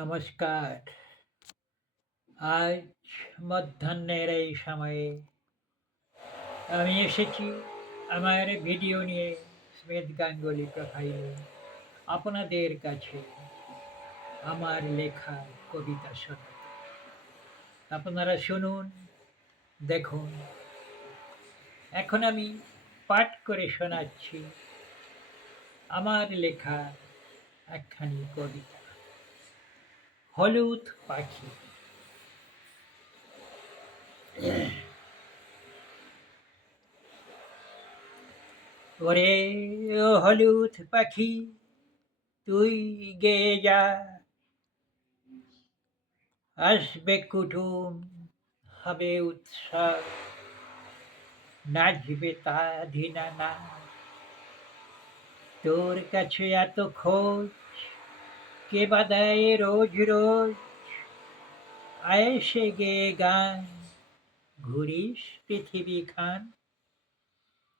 নমস্কার। আজ মধ্যাহ্নের এই সময়ে আমি এসেছি আমার ভিডিও নিয়ে স্মিথ গাঙ্গুলি প্রোফাইলে। আপনাদের কাছে আমার লেখা কবিতা শোনাতে আপনারা শুনুন, দেখুন। এখন আমি পাঠ করে শোনাচ্ছি আমার লেখা একখানি কবিতা। হলুদ পাখি। ওরে হলুদ পাখি, তুই গে যা। আসবে কুটুম, হবে উৎসব, নাচবে তা ধিনা না তোর কাছে এত খোঁজ কে বা দেয় রোজ রোজ? আয় সে গে গান। ঘুরিস পৃথিবী খান।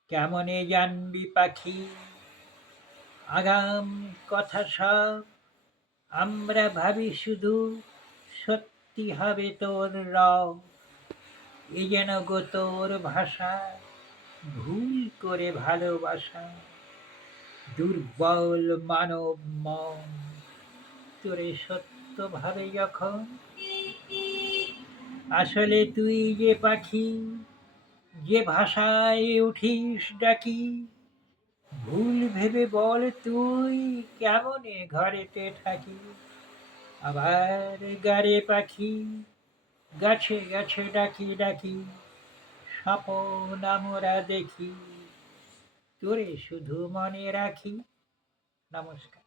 কেমনে জানবি পাখি? আগাম কথা সব। আমরা ভাবি শুধু সত্যি হবে তোর রব। এ যেন গো তোর ভাষা, ভুল করে ভালোবাসা। দুর্বল মানব মন। তোরে সত্য ভাবে যখন। আসলে তুই যে পাখি, যে ভাষায় উঠিস ডাকি, ভুল ভেবে বল তুই কেমনে ঘরেতে থাকি? আবার গারে পাখি, গাছে গাছে ডাকি ডাকি, স্বপন আমরা দেখি, তোরে শুধু মনে রাখি। নমস্কার।